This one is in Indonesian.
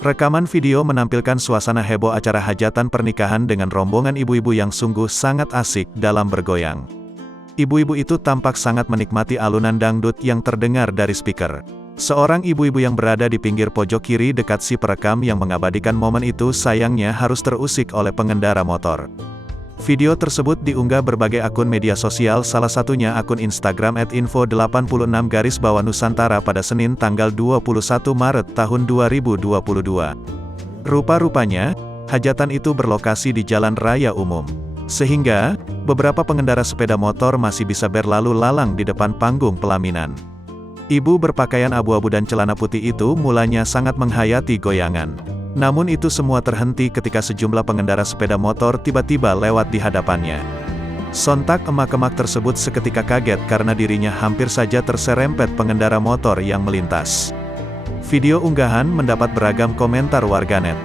Rekaman video menampilkan suasana heboh acara hajatan pernikahan dengan rombongan ibu-ibu yang sungguh sangat asik dalam bergoyang. Ibu-ibu itu tampak sangat menikmati alunan dangdut yang terdengar dari speaker. Seorang ibu-ibu yang berada di pinggir pojok kiri dekat si perekam yang mengabadikan momen itu sayangnya harus terusik oleh pengendara motor. Video tersebut diunggah berbagai akun media sosial, salah satunya akun Instagram @info86_Nusantara pada Senin tanggal 21 Maret tahun 2022. Rupa-rupanya, hajatan itu berlokasi di jalan raya umum. Sehingga, beberapa pengendara sepeda motor masih bisa berlalu lalang di depan panggung pelaminan. Ibu berpakaian abu-abu dan celana putih itu mulanya sangat menghayati goyangan. Namun itu semua terhenti ketika sejumlah pengendara sepeda motor tiba-tiba lewat di hadapannya. Sontak emak-emak tersebut seketika kaget karena dirinya hampir saja terserempet pengendara motor yang melintas. Video unggahan mendapat beragam komentar warganet.